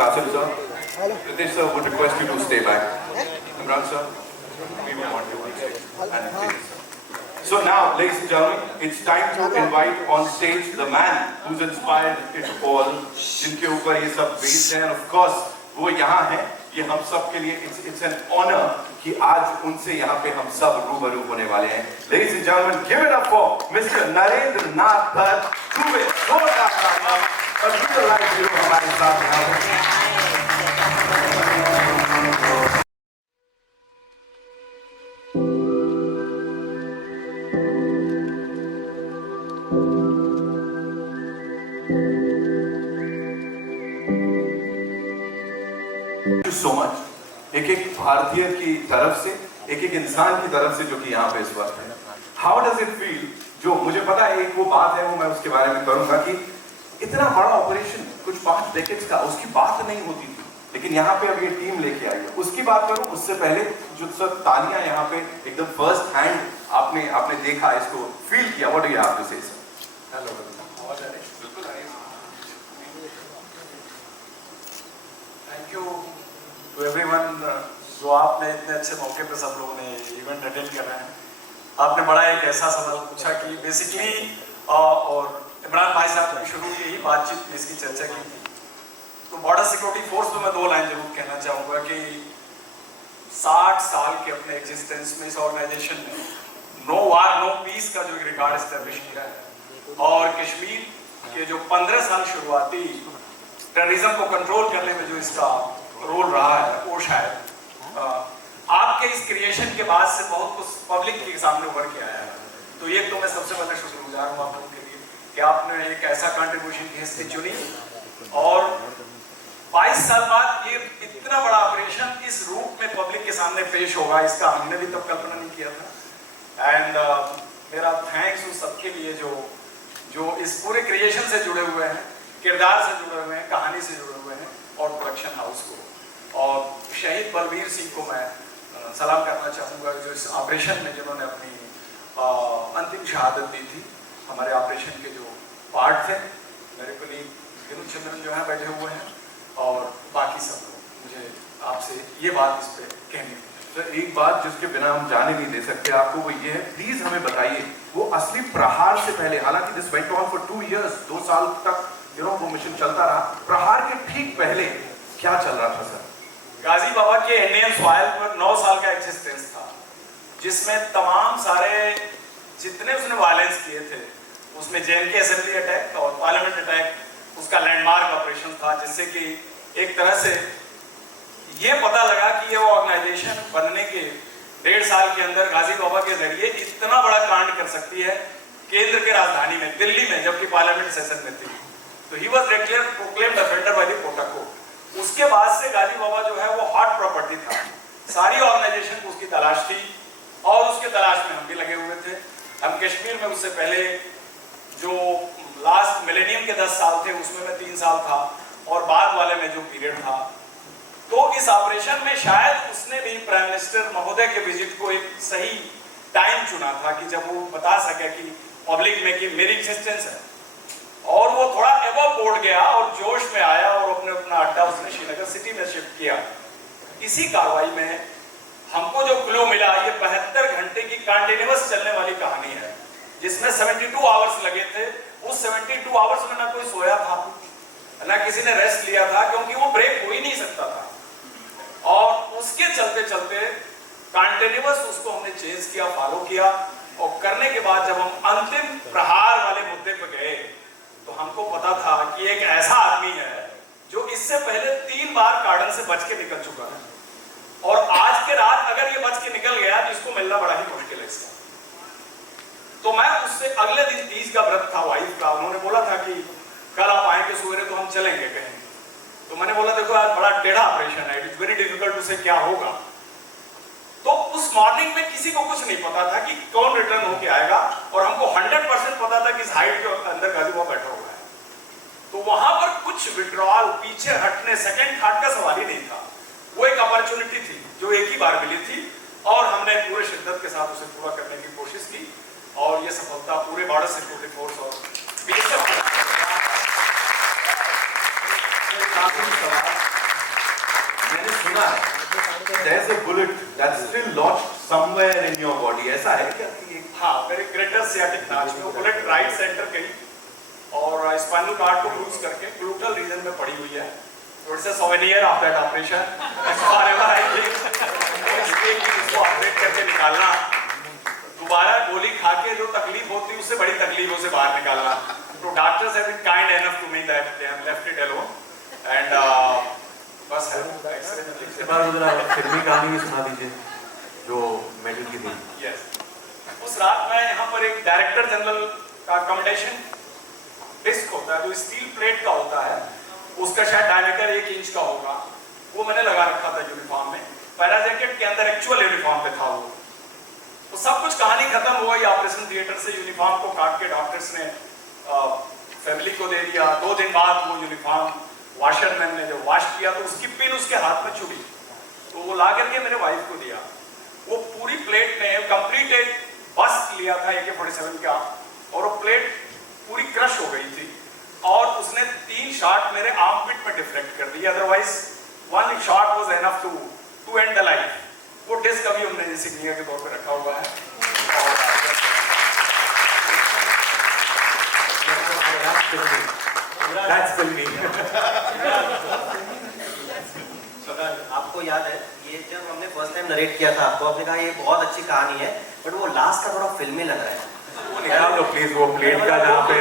Qasim sir. Ritesh sir would request you to stay back. Imran sir, we will want you on stage. And please, sir. So now, ladies and gentlemen, it's time to invite on stage the man who's inspired it all, जिनके ऊपर ये सब based है, and of course वो यहाँ हैं. ये हम सब के लिए it's an honor कि आज उनसे यहाँ पे हम सब रूबरू होने वाले हैं. Ladies and gentlemen, give it up for Mr. Narendra Nath Dutt. Dhruve, जोरदार तालियां. और real life hero हमारे साथ यहाँ पे. So much. एक भारतीय की तरफ से, एक इंसान की तरफ से जो कि यहाँ पे इस वक्त है. How does it feel? जो मुझे पता है एक वो बात है, वो मैं उसके बारे में करूँगा कि इतना बड़ा ऑपरेशन कुछ 5 डेकेड्स का, उसकी बात नहीं होती थी, लेकिन यहाँ पे अब ये टीम लेके आई है. उसकी बात करूँ उससे पहले जो सब तालियां यहाँ पे एकदम फर्स्ट हैंड आपने देखा, इसको फील किया. What do you have to say, sir? Hello. आवाज आ रही है? बिल्कुल आ रही है. Thank you to everyone. जो आपने इतने अच्छे मौके पे सब लोगों ने इवेंट अटेंड कर रहे हैं. आपने बड़ा एक ऐसा सवाल पूछा कि बेसिकली और इमरान भाई साहब ने शुरू की ही बातचीत में इसकी चर्चा की थी. तो बॉर्डर सिक्योरिटी फोर्स में मैं 2 लाइन जरूर कहना चाहूँगा कि 60 साल के अपने एग्जिस्टेंस में इस ऑर्गेनाइजेशन ने नो वार नो पीस का जो एक रिकॉर्ड एस्टेब्लिश किया है, और कश्मीर के जो 15 साल शुरुआती टेररिज्म को कंट्रोल करने में जो इसका रोल रहा है, वो शायद आपके इस क्रिएशन के बाद से बहुत कुछ पब्लिक के सामने उभर के आया है. तो ये तो मैं सबसे पहले शुक्रगुजार हूँ आप लोगों के लिए कि आपने एक ऐसा कंट्रीब्यूशन की हिस्से चुनी, और 22 साल बाद ये इतना बड़ा ऑपरेशन इस रूप में पब्लिक के सामने पेश होगा, इसका हमने भी तब कल्पना नहीं किया था. एंड मेरा थैंक्स उन सबके लिए जो इस पूरे क्रिएशन से जुड़े हुए हैं, किरदार से जुड़े हुए हैं, कहानी से जुड़े हुए हैं, और प्रोडक्शन हाउस को. और शहीद बलबीर सिंह को मैं सलाम करना चाहूँगा, जो इस ऑपरेशन में जिन्होंने अपनी अंतिम शहादत दी थी. हमारे ऑपरेशन के जो पार्ट थे, मेरे कलीग विनोद चंद्रन जो है बैठे हुए हैं, और बाकी सब लोग. मुझे आपसे ये बात इस पर कहनी है. सर एक बात जिसके बिना हम जाने नहीं दे सकते आपको, वो ये है, प्लीज हमें बताइए वो असली प्रहार से पहले, हालांकि this went on for 2 years, 2 साल तक वो मिशन चलता रहा, प्रहार के ठीक पहले क्या चल रहा था सर? गाजी बाबा के इंडियन सॉइल पर 9 साल का एग्जिस्टेंस था, जिसमें तमाम सारे जितने उसने वायलेंस किए थे, उसमें जेएनके असेंबली अटैक और पार्लियामेंट अटैक उसका लैंडमार्क ऑपरेशन था, जिससे कि एक तरह से ये पता लगा कि ये ऑर्गेनाइजेशन बनने के 1.5 साल के अंदर गाजी बाबा के जरिए इतना बड़ा कांड कर सकती है केंद्र के राजधानी में, दिल्ली में, जबकि पार्लियामेंट सेशन में थी. तो he was declared proclaimed offender by the protocol. उसके बाद से गाजी बाबा जो है वो हॉट प्रॉपर्टी था. सारी ऑर्गेनाइजेशन को उसकी तलाश थी, और उसके तलाश में हम भी लगे हुए थे. हम कश्मीर में उससे पहले जो लास्ट मिलेनियम के 10 साल थे, उसमें मैं 3 साल था, और बाद वाले में जो पीरियड था, तो इस ऑपरेशन में शायद उसने भी प्राइम मिनिस्टर महोदय के विजिट को एक सही टाइम चुना था कि जब वो बता सके कि पब्लिक में कि मेरी एग्जिस्टेंस है. और वो थोड़ा एबव बोर्ड गया और जोश में आया, और अपना अड्डा उसने श्रीनगर सिटी में शिफ्ट किया. इसी कार्रवाई में हमको जो क्लू मिला, ये 72 घंटे की कंटिन्यूअस चलने वाली कहानी है, जिसमें 72 आवर्स लगे थे. उस 72 आवर्स में ना कोई सोया था, ना किसी ने रेस्ट लिया था, क्योंकि वो ब्रेक हो ही नहीं सकता था. और उसके चलते चलते कंटिन्यूअस उसको हमने चेंज किया, फॉलो किया, और करने के बाद जब हम अंतिम प्रहार वाले मुद्दे पर गए, तो हमको पता था कि एक ऐसा आदमी है जो इससे पहले 3 बार कार्डन से बच के निकल चुका है, और आज के रात अगर ये बच के निकल गया तो इसको मिलना बड़ा ही मुश्किल है इसका. तो मैं उससे अगले दिन 30 का व्रत था वाइफ का. उन्होंने बोला था कि कल आप आएंगे सवेरे तो हम चलेंगे कहीं. तो मैंने बोला देखो आज बड़ा टेढ़ा ऑपरेशन है, it is very difficult to say क्या होगा. तो उस मॉर्निंग में किसी को कुछ नहीं पता था कि कौन रिटर्न होके आएगा, और हमको 100% पता था कि इस हाइट के अंदर गाजी बाबा बैठा हुआ है. तो वहां पर कुछ विड्रॉल, पीछे हटने, सेकंड थॉट का सवाल ही नहीं था. वो एक अपॉर्चुनिटी थी जो एक ही बार मिली थी, और हमने पूरे शिद्दत के साथ उसे पूरा करने की कोशिश की, और ये सफलता पूरे बॉर्डर सिक्योरिटी फोर्स और बीएसएफ सुना है there's a bullet that's still lodged somewhere in your body. ऐसा है क्या कि हाँ, मेरे ग्रेटर सियाटिक नाच में वो बुलेट राइट सेंटर गई और स्पाइनल कार्ड को लूज करके ग्लूटल रीजन में पड़ी हुई है. So it's a souvenir of that operation. As far as I think, इसको ऑपरेट करके निकालना, दोबारा गोली खा के जो तकलीफ होती है उससे बड़ी तकलीफों से बाहर निकालना. तो doctors have been kind enough to me that they have left it alone and बस है. इसके बाद फिल्मी कहानी भी सुना दीजिए जो मेडल की थी. Yes. उस रात में यहाँ पर एक डायरेक्टर जनरल का कमेंडेशन डिस्क होता है जो स्टील प्लेट का होता है, उसका शायद डायमीटर 1 इंच का होगा, वो मैंने लगा रखा था यूनिफॉर्म में. पैरा जैकेट के अंदर एक्चुअल यूनिफॉर्म पे था वो. तो सब कुछ कहानी खत्म हुआ ये ऑपरेशन थिएटर से. यूनिफॉर्म को काट के डॉक्टर्स ने फैमिली को दे दिया. 2 दिन बाद वो यूनिफॉर्म वॉशरमैन ने जो वॉश किया तो उसकी पिन उसके हाथ में चुभी, तो वो ला करके मेरे वाइफ को दिया. वो पूरी प्लेट ने कंप्लीट एक बस लिया था AK-47 का और वो प्लेट पूरी क्रश हो गई थी और उसने 3 शॉट मेरे आर्म पिट में डिफ्लेक्ट कर दिया. Otherwise 1 shot was enough to end the life. वो डिस्क अभी हमने इंसिग्निया के तौर पे रखा हुआ है. That's filmy. आपको याद है ये जब हमने फर्स्ट टाइम नरेट किया था आपको, आपने कहा ये बहुत अच्छी कहानी है बट वो लास्ट का थोड़ा फिल्मी लग रहा है. वो निकाल दो प्लीज. वो प्लेट का जहाँ पे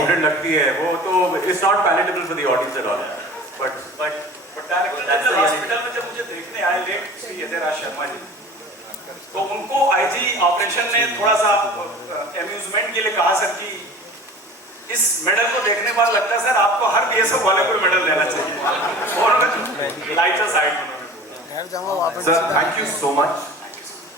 बुलेट लगती है वो तो it's not palatable for the audience at all. But director hospital में जब मुझे देखने आए लेट श्री अजय राज शर्मा जी, तो उनको आईजी ऑपरेशन ने थोड़ा सा अम्यूजमेंट के लिए कहा सर कि इस मेडल को देखने बाद लगता है सर आपको हर बीएसएफ वाले को मेडल देना चाहिए. और lighter side sir thank you so much.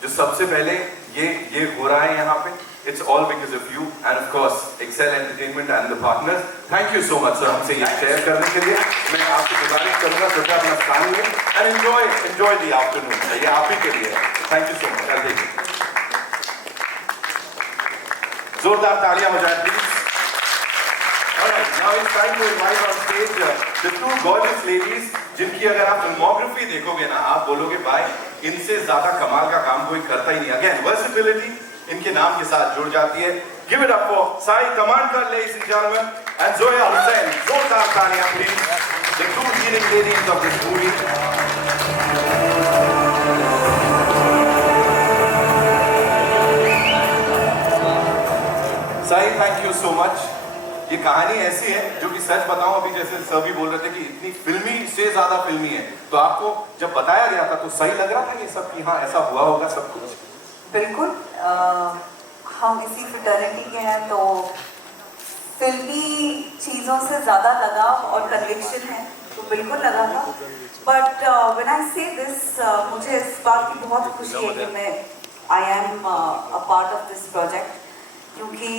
जो सबसे पहले ये हो रहा है यहाँ पे, it's all because of you and of course Excel Entertainment and the partners. Thank you so much sir हमसे ये शेयर करने के लिए. मैं आपसे गुजारिश करूँगा कृपया अपना स्थान लें and enjoy the afternoon. ये आप ही के लिए. Thank you so much. I'll take it. जोरदार तालियां बजाएं please. Alright, now it's time to invite on stage the 2 gorgeous ladies जिनकी अगर आप फिल्मोग्राफी देखोगे ना आप बोलोगे भाई इनसे ज्यादा कमाल का काम कोई करता ही नहीं. Again, versatility इनके नाम के साथ जुड़ जाती है. Give it up for Sai Tamankar, ladies and gentlemen, and Zoya Hussain. जोरदार तालियां please. The 2 leading ladies of this movie. Sai, thank you so much. ये कहानी ऐसी है जो कि सच बताऊं अभी जैसे सर भी बोल रहे थे कि इतनी फिल्मी से ज्यादा फिल्मी है, तो आपको जब बताया गया था तो सही लग रहा था ये सब कि हाँ ऐसा हुआ होगा सब कुछ? बिल्कुल. हम इसी फ्रेटर्निटी के हैं तो फिल्मी चीज़ों से ज़्यादा लगाव और कन्विक्शन है तो बिल्कुल लगा था. बट व्हेन आई से दिस मुझे इस बात की बहुत खुशी है कि मैं I am a part of this project क्योंकि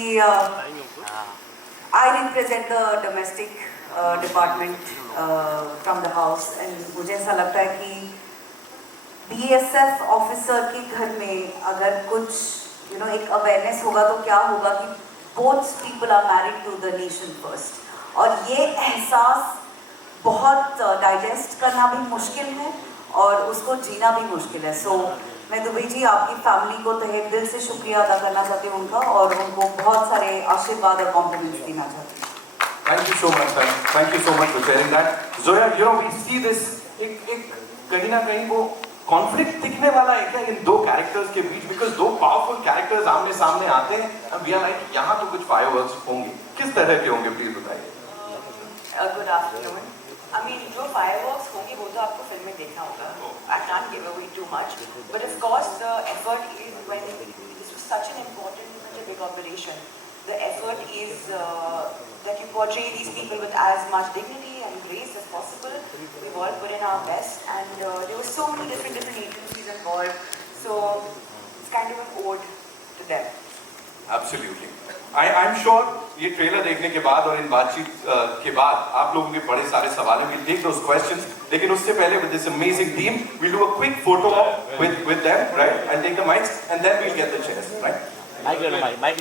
I represent the domestic department from the house and मुझे ऐसा लगता है कि BSF ऑफिसर के घर में अगर कुछ एक अवेयरनेस होगा तो क्या होगा कि both people are married to the nation first. और ये एहसास बहुत डाइजेस्ट करना भी मुश्किल है और उसको जीना भी मुश्किल है. सो मैं दुबे जी आपकी फैमिली को तहे दिल से शुक्रिया अदा करना चाहती हूँ उनका और उनको बहुत सारे आशीर्वाद और कॉम्प्लीमेंट्स देना चाहती हूँ. Thank you so much, man. Thank you so much for sharing that. Zoya, we see this एक कहीं ना कहीं वो कॉन्फ्लिक्ट दिखने वाला है क्या इन 2 कैरेक्टर्स के बीच? बिकॉज 2 पावरफुल कैरेक्टर्स आमने सामने आते हैं and we are like यहाँ तो कुछ फायरवर्क्स होंगे. किस तरह के होंगे प्लीज बताइए. Good afternoon. I mean, जो fireworks होंगी वो तो आपको फिल्म में देखना होगा. I can't give away too much, but of course the effort is when this was such an important, such a big operation. The effort is that you portray these people with as much dignity and grace as possible. We've all put in our best, and there were so many different agencies involved. So it's kind of an ode to them. Absolutely. I'm sure ये trailer देखने के बाद और इन बातचीत के बाद आप लोगों के बड़े सारे सवाल हैं. We'll take those questions. लेकिन उससे पहले with this amazing team, we'll do a quick photo op with them, right? And take the mics, and then we'll get the chairs, right? Mic.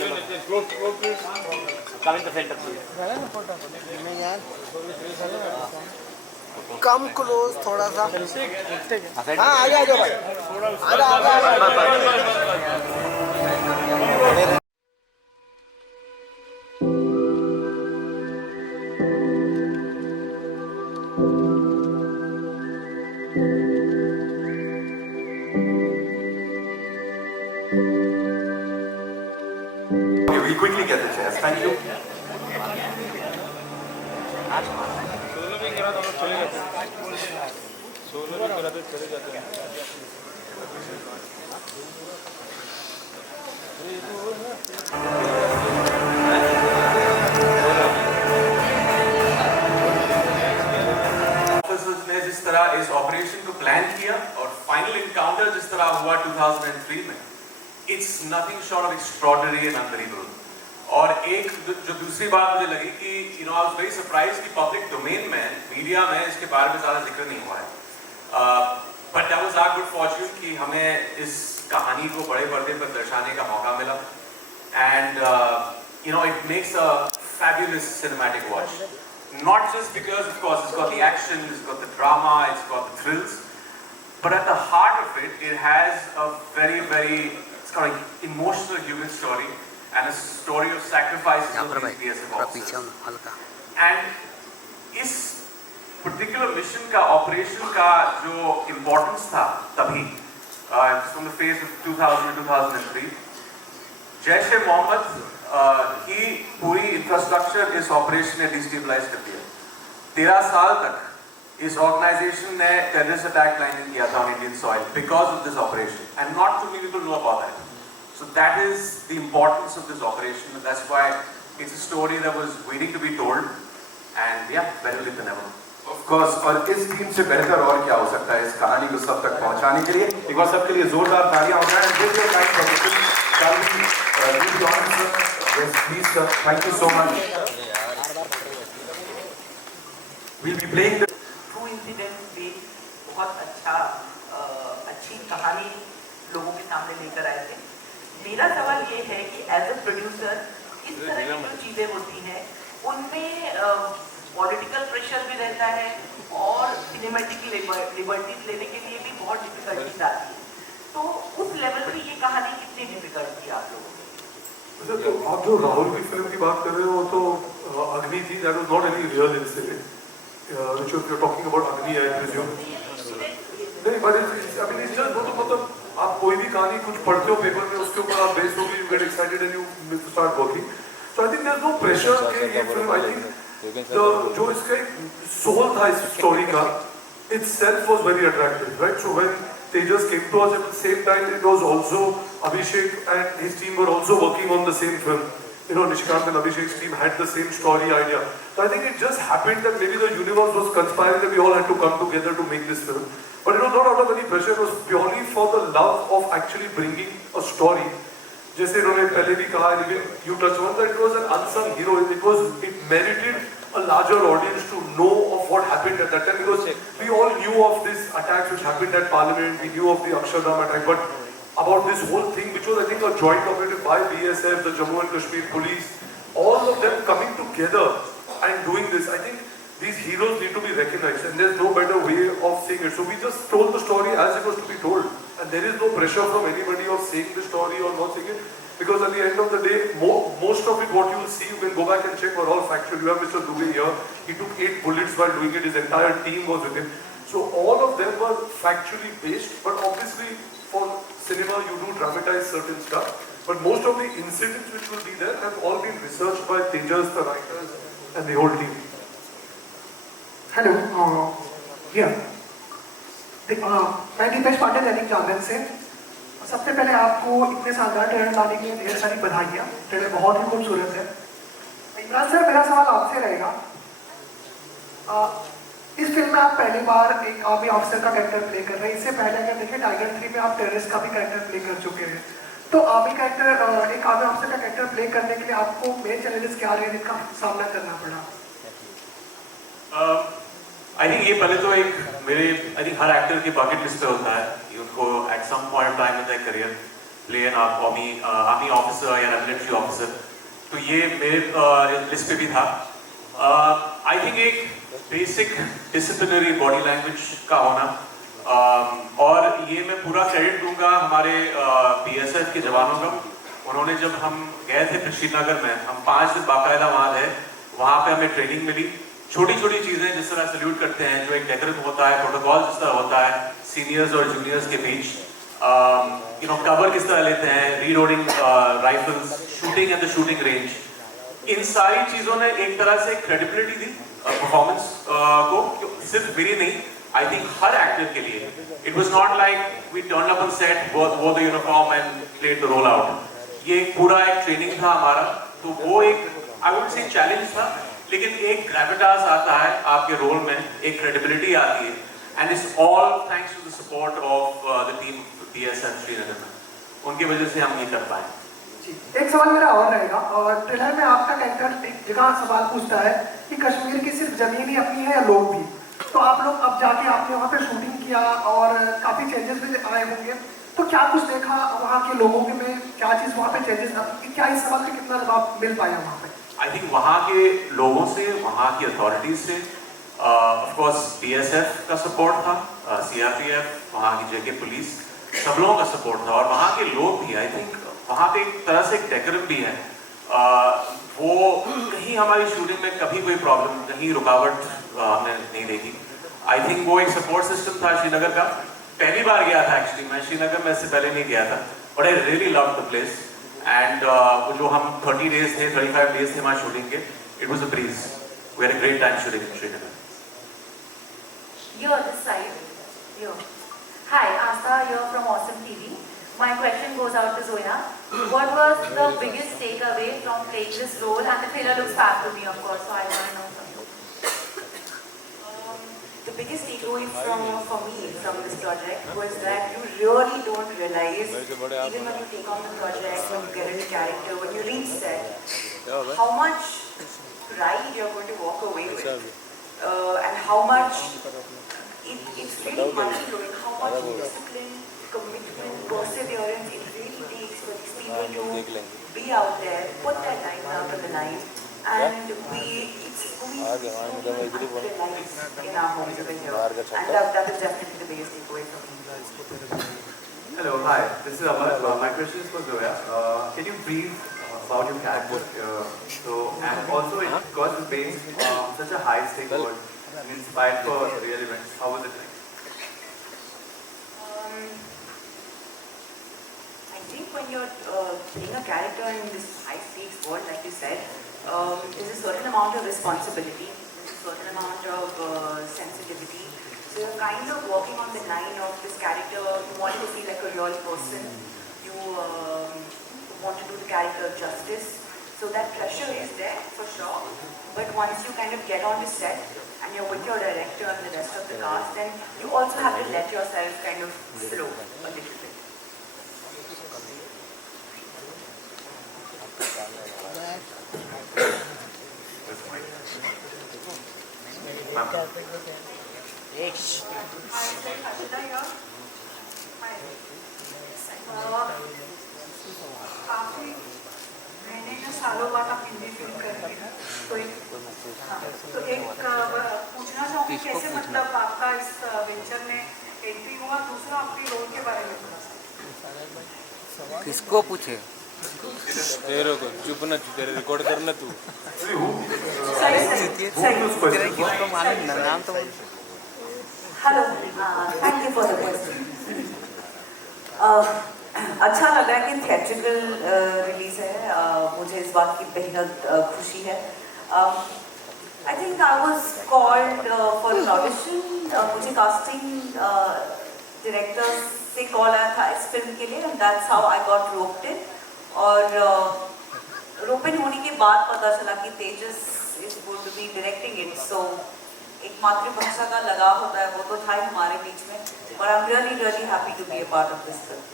Come in the center, please. Come close थोड़ा सा। हाँ आ जाओ भाई, आ जाओ। Okay, we'll quickly get the chairs. Thank you. Officers ने जिस तरह इस ऑपरेशन को प्लान किया और फाइनल इनकाउंटर जिस तरह हुआ 2003 में, it's nothing short of extraordinary and unbelievable. और एक जो दूसरी बात मुझे लगी कि आई वाज वेरी सरप्राइज्ड कि पब्लिक डोमेन में, मीडिया में इसके बारे में ज़्यादा जिक्र नहीं हुआ है। But that was our good fortune कि हमें इस कहानी को बड़े पर्दे पर दर्शाने का मौका मिला। And it makes a fabulous cinematic watch. Not just because, of course, it's got the action, it's got the drama, it's got the thrills, but at the heart of it, it has a very, it's got an emotional human story and a story of sacrifices of these BSF officers. And इस particular mission का, operation का जो importance था तभी, from the phase of 2000 to 2003, Jaish-e-Mohammed की पूरी infrastructure इस operation ने डिस्टेबलाइज कर दिया। 13 साल तक इस ऑर्गेनाइजेशन ने टेररिस्ट अटैक प्लानिंग किया था on Indian soil because of this operation, and not too many people know about that. So that is the importance of this operation, and that's why it's a story that was waiting to be told, and yeah better late than ever. Of course, और इस team से बेहतर और क्या हो सकता है इस कहानी को सब तक पहुंचाने के लिए। एक बार सबके लिए जोरदार तालियां हो जाएं। Give your kind permission. Shall we do the honors, sir? Yes, please, sir. Thank you so much. We'll be playing the true incident पे बहुत अच्छी कहानी लोगों के सामने लेकर आए थे। मेरा सवाल ये है कि एज अ प्रोड्यूसर इस तरह की जो चीज़ें होती हैं उनमें पॉलिटिकल प्रेशर भी रहता है और सिनेमैटिक लिबर्टीज लेने के लिए भी बहुत डिफिकल्टीज आती है, तो उस लेवल पे ये कहानी कितनी डिफिकल्ट थी आप लोगों को? तो आप जो राहुल की फिल्म की बात कर रहे हो तो अग्नि थी, that was not any real incident, which you are talking about Agni, I presume. नहीं, but I mean it's just मतलब आप कोई भी कहानी कुछ पढ़ते हो पेपर में, उसके ऊपर आप बेस्ड होगी, you get excited and you start working. So I think there is no pressure कि ये फिल्म, आई थिंक जो इसका सोल था इस स्टोरी का, itself was very attractive, right? So when Tejas came to us at the same time, it was also Abhishek and his team were also working on the same film. You know, Nishikant and Abhishek's team had the same story idea. So I think it just happened that maybe the universe was conspiring that we all had to come together to make this film. But it was not out of any pressure, it was purely for the love of actually bringing a story. जैसे इन्होंने पहले भी कहा, you touched on that, it was an unsung hero. It merited a larger audience to know of what happened at that time, because we all knew of this attacks which happened at Parliament, we knew of the Akshardham attack, but about this whole thing, which was I think a joint operative by BSF, the Jammu and Kashmir police, all of them coming together and doing this, I think these heroes need to be recognized, and there's no better way of saying it. So we just told the story as it was to be told, and there is no pressure from anybody of saying the story or not saying it, because at the end of the day, most of it, what you will see, you can go back and check, were all factual. You have Mr. Dubey here, he took 8 bullets while doing it, his entire team was with him. So all of them were factually based, but obviously for cinema you do dramatize certain stuff, but most of the incidents which will be there have all been researched by Tejas, the writers, and the whole team. Hello, मैं दीपेश पांडे, दैनिक जागरण से। सबसे पहले आपको इतने शानदार trailer लाने के लिए ढेर सारी बधाइयाँ। ट्रेलर बहुत ही खूबसूरत है। इमरान सर, मेरा सवाल आपसे रहेगा, इस फिल्म में आप पहली बार एक आर्मी ऑफिसर का कैरेक्टर प्ले कर रहे हैं। इससे पहले अगर देखें टाइगर 3 में आप टेररिस्ट का भी कैरेक्टर प्ले कर चुके हैं, तो एक आर्मी ऑफिसर का कैरेक्टर प्ले करने के लिए आपको मेन चैलेंजेस क्या रहे जिनका सामना करना पड़ा? आई थिंक ये पहले तो आई थिंक हर एक्टर की बकेट लिस्ट पे होता है कि उनको at some point time in their career play an army officer या मिलिट्री ऑफिसर, तो ये मेरे लिस्ट पे भी था। आई थिंक एक बेसिक डिसिप्लिनरी बॉडी लैंग्वेज का होना, और ये मैं पूरा क्रेडिट दूंगा हमारे बीएसएफ के जवानों का। उन्होंने, जब हम गए थे श्रीनगर में, हम 5 दिन बाकायदा वहाँ थे, वहाँ पे हमें ट्रेनिंग मिली। छोटी छोटी चीज़ें जिस तरह सल्यूट करते हैं, जो एक डेकोरम होता है, प्रोटोकॉल जिस तरह होता है सीनियर्स और जूनियर्स के बीच, कवर किस तरह लेते हैं, reloading rifles, shooting at the shooting range, इन सारी चीज़ों ने एक तरह से क्रेडिबिलिटी दी परफॉर्मेंस को। सिर्फ मेरी नहीं, आई थिंक हर एक्टर के लिए। It was not like we turn up on set, wore the uniform and played the role out. ये पूरा एक ट्रेनिंग था हमारा, तो वो एक आई वुड से चैलेंज था, लेकिन एक ग्रेविटास आता है आपके रोल में, एक क्रेडिबिलिटी आती है, and it's all thanks to the support of the team BSF Srinagar में। उनकी वजह से हम ये कर पाए। एक सवाल मेरा और रहेगा, और ट्रेलर में आपका कैरेक्टर एक जगह सवाल पूछता है कि कश्मीर की सिर्फ जमीन ही अपनी है या लोग भी। तो आप लोग अब जाके आपने वहाँ पे शूटिंग किया और काफी चेंजेस भी आए होंगे, तो क्या कुछ देखा वहाँ के लोगों के में, क्या चीज वहाँ पे चेंजेस, क्या इस सवाल का कितना जवाब मिल पाया वहाँ पे? आई थिंक वहाँ के लोगों से, वहाँ की अथॉरिटीज से, ऑफ कोर्स बीएसएफ का सपोर्ट था, सीआरपीएफ, वहाँ की जेके पुलिस, सब लोगों का सपोर्ट था, और वहाँ के लोग भी, आई थिंक वहाँ पे एक तरह से एक डेकोरम भी है। वो कहीं हमारी शूटिंग में कभी कोई प्रॉब्लम, कहीं रुकावट हमने नहीं देखी। आई थिंक वो एक सपोर्ट सिस्टम था श्रीनगर का। पहली बार गया था एक्चुअली मैं श्रीनगर में, इससे पहले नहीं गया था, but I really love the place. And जो हम 30 डेज थे, 35 डेज थे हमारे शूटिंग के, it was a breeze. We had a great time shooting in Srinagar. You're this side. You. Hi, Asta here from Awesome TV. My question goes out to Zoya. What was the biggest takeaway from playing this role? And the trailer looks fab to me, of course, so I want to know from you. The biggest takeaway for me from this project was that you really don't realize, even when you take on the project, when you get into character, when you reach set, how much pride you're going to walk away with, and how much it's really mind-blowing how much discipline, commitment, perseverance it really takes for these people to be out there, put their time out on the line, and it's squeezed their lives in our homes over here. And that is definitely the biggest takeaway for me. Hello, hi, this is Amar. My question is for Zoya. Can you brief about your character? And also it got based on such a high stake world and inspired for real events. How was it like? I think when you're playing a character in this high stakes world, like you said, there's a certain amount of responsibility, there's a certain amount of sensitivity. So you're kind of walking on the line of this character. You want to feel like a real person. You want to do the character justice. So that pressure is there for sure. But once you kind of get on the set and you're with your director and the rest of the cast, then you also have to let yourself kind of flow a little bit. काफी मैंने ना सालों बाद आप Hindi film कर रही है, तो एक पूछना चाहूँगी कैसे मतलब आपका इस वेंचर में एंट्री हुआ, दूसरा आपके रोल के बारे में थोड़ा सा। किसको पूछे? तेरे को चुप ना, तेरे रिकॉर्ड करना तू। किसको मालूम ना, नाम तो hello, thank you for the question. अच्छा लगा कि थिएट्रिकल रिलीज है, मुझे इस बात की बेहद खुशी है। I think I was called for an audition, मुझे कास्टिंग डायरेक्टर से कॉल आया था इस फिल्म के लिए, and that's how I got roped in. और रोपन होने के बाद पता चला कि Tejas is going to be directing it, so एक मातृभाषा का लगाव होता है, वो तो था ही हमारे बीच में, और I am really really happy to be a part of this film.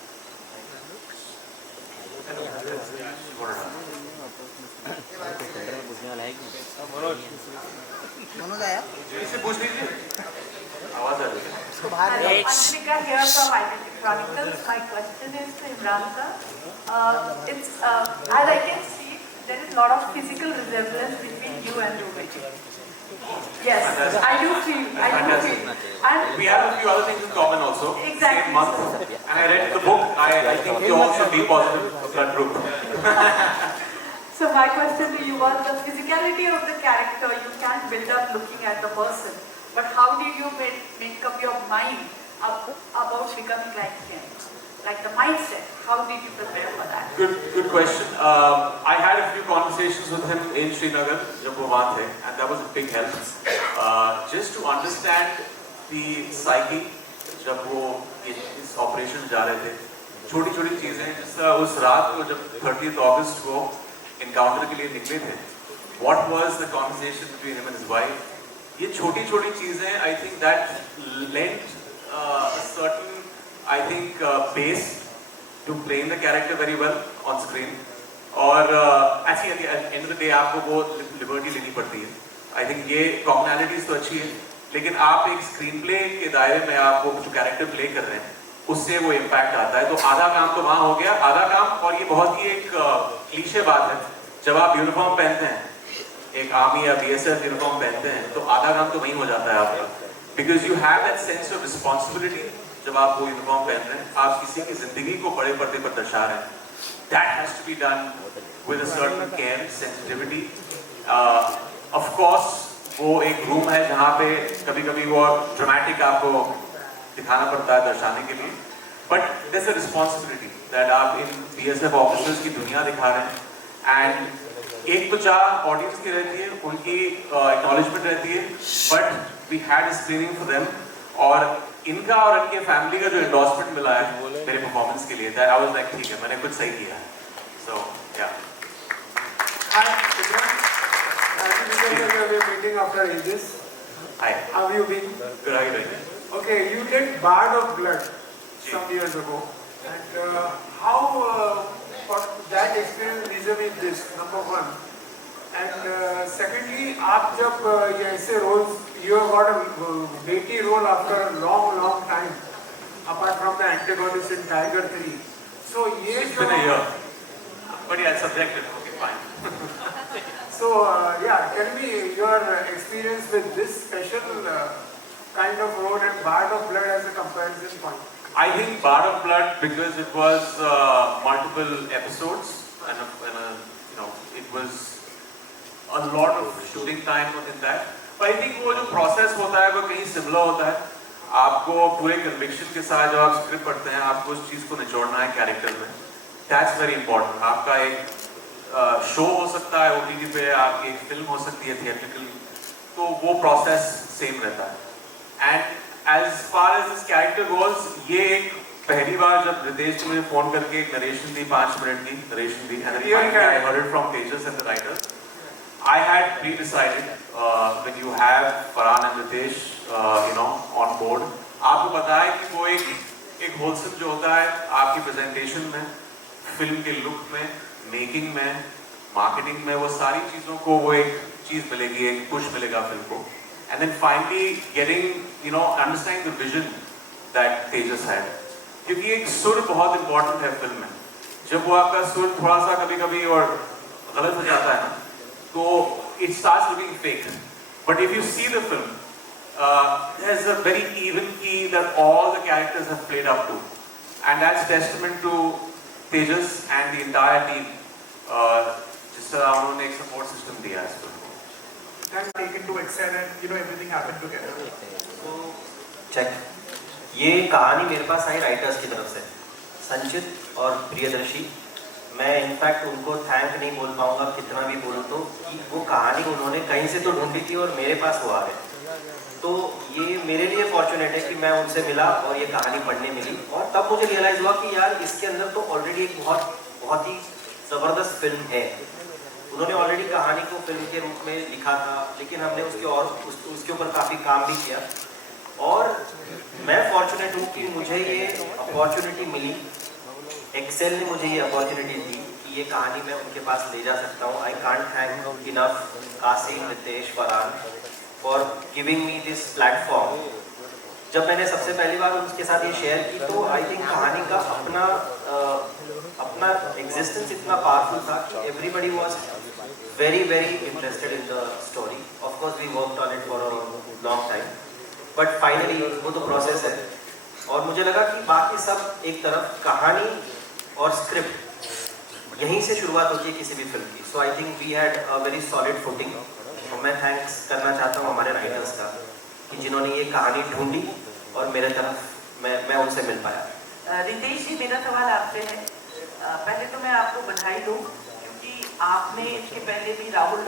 Manoj आया? इसे पूछ लीजिए, आवाज आ रही है। Hello, Anshika here from Identity Chronicles. My question is to Imran sir. As I can see, there is a lot of physical resemblance between you and Rohit. Yes, Fantastic. I do feel. Fantastic. And We have a few other things in common also. Exactly. Same month. And I read the book. I think you also be positive blood group. so my question to you was the physicality of the character you can build up looking at the person, but how did you make up your mind about becoming like him? Like the mindset, how did you prepare for that? Good question. I had a few conversations with him in Srinagar जब वो वहाँ थे, and that was a big help. Just to understand the psyche जब वो इस operation जा रहे थे, छोटी-छोटी चीजें जिसका उस रात को जब 30th August को encounter के लिए निकले थे, what was the conversation between him and his wife? ये छोटी-छोटी चीजें, I think that lent a certain base to playing the character very well on screen. और actually at the end of the day आपको वो liberty लेनी पड़ती है. I think ये commonalities तो अच्छी है, लेकिन आप एक screen play के दायरे में आप वो जो character play कर रहे हैं, उससे वो impact आता है. तो आधा काम तो वहाँ हो गया, आधा काम, और ये बहुत ही एक क्लीशे बात है, जब आप यूनिफॉर्म पहनते हैं, एक आर्मी या BSF यूनिफॉर्म पहनते हैं, तो आधा काम तो वहीं हो जाता है आपका. Because you have that sense of responsibility. जब आप वो यूनिफॉर्म पहन रहे हैं, आप किसी की जिंदगी को बड़े पर्दे पर दर्शा रहे हैं. That has to be done with a certain care, sensitivity. Of course, वो एक रूम है जहाँ पे कभी-कभी वो ड्रामेटिक आपको दिखाना पड़ता है दर्शाने के लिए. But there's a responsibility that आप इन BSF officers की दुनिया दिखा रहे हैं. And एक तो चाह ऑडियंस की रहती है, उनकी acknowledgement रहती है. But we had a screening for them. और इनका और इनके फैमिली का जो एंडोर्समेंट मिला है मेरे परफॉर्मेंस के लिए, that I was like ठीक है, मैंने कुछ सही किया है. So yeah. Hi, we have been meeting after ages. Hi. How have you been? Good. How are you doing? Okay, you did Bard of Blood some years ago, and how that experience vis-a-vis this, number one. And secondly, आप जब ये ऐसे roles, you have got a weighty role after a long time, apart from the antagonist in Tiger 3. So ये It's been a year, but yeah, subjective. Okay, fine. So yeah, tell me your experience with this special kind of role and Bard of Blood as a comparison point. I think Bard of Blood, because it was multiple episodes and it was a lot of shooting time in that. But I think वो जो process होता है वो कहीं similar होता है. आपको पूरे conviction के साथ जब आप script पढ़ते हैं, आपको उस चीज़ को निचोड़ना है character में. That's very important. आपका एक show हो सकता है OTT पे, आपकी एक film हो सकती है theatrical, तो वो process same रहता है. And as far as this character goes, ये एक पहली बार जब रितेश ने मुझे फोन करके एक नरेशन दी, 5 मिनट की narration the, and then I heard it from Tejas and the writer. I had pre-decided when you have Farhan and Ritesh, on board. आपको पता है कि वो एक wholesome जो होता है आपकी presentation में, film के look में, making में, marketing में, वो सारी चीज़ों को वो एक चीज़ मिलेगी, एक push मिलेगा film को. And then finally getting, understanding the vision that Tejas had. क्योंकि एक सुर बहुत important है film में. जब वो आपका सुर थोड़ा सा कभी-कभी और गलत हो जाता है ना, तो it starts looking fake. But if you see the film, there's a very even key that all the characters have played up to, and that's testament to Tejas and the entire team. जिस तरह उन्होंने एक support system दिया है इसको. Time taken to excel and everything happened together. So check. ये कहानी मेरे पास आई राइटर्स की तरफ से, संचित और प्रियदर्शी. मैं इनफैक्ट उनको थैंक नहीं बोल पाऊंगा कितना भी बोलूँ तो, कि वो कहानी उन्होंने कहीं से तो ढूंढी थी और मेरे पास वो आ गए. तो ये मेरे लिए फॉर्चुनेट है कि मैं उनसे मिला और ये कहानी पढ़ने मिली, और तब मुझे रियलाइज़ हुआ कि यार इसके अंदर तो ऑलरेडी एक बहुत ही ज़बरदस्त फिल्म है. उन्होंने ऑलरेडी कहानी को फिल्म के रूप में लिखा था, लेकिन हमने उसके ऊपर काफ़ी काम भी किया. और मैं फॉर्चुनेट हूँ कि मुझे ये अपॉर्चुनिटी मिली, एक्सेल ने मुझे ये अपॉर्चुनिटी दी कि ये कहानी मैं उनके पास ले जा सकता हूँ. I can't thank enough Kassim, Ritesh, Farhan for giving me this platform. जब मैंने सबसे पहली बार उनके साथ ये शेयर की तो आई थिंक कहानी का अपना एग्जिस्टेंस इतना पावरफुल था कि everybody was very interested in the story. Of course we worked on it for a long time, but finally वो तो process है. और मुझे लगा कि बाकी सब एक तरफ, कहानी और स्क्रिप्ट यहीं से शुरुआत होती है किसी भी फिल्म की. So I think we had a very solid footing. और मैं थैंक्स करना चाहता हूँ हमारे राइटर्स का कि जिन्होंने ये कहानी ढूंढी और मेरे तरफ मैं उनसे मिल पाया. रितेश जी, मेरा सवाल आपसे है. पहले तो मैं आपको बधाई दूँ क्योंकि आपने इसके पहले भी राहुल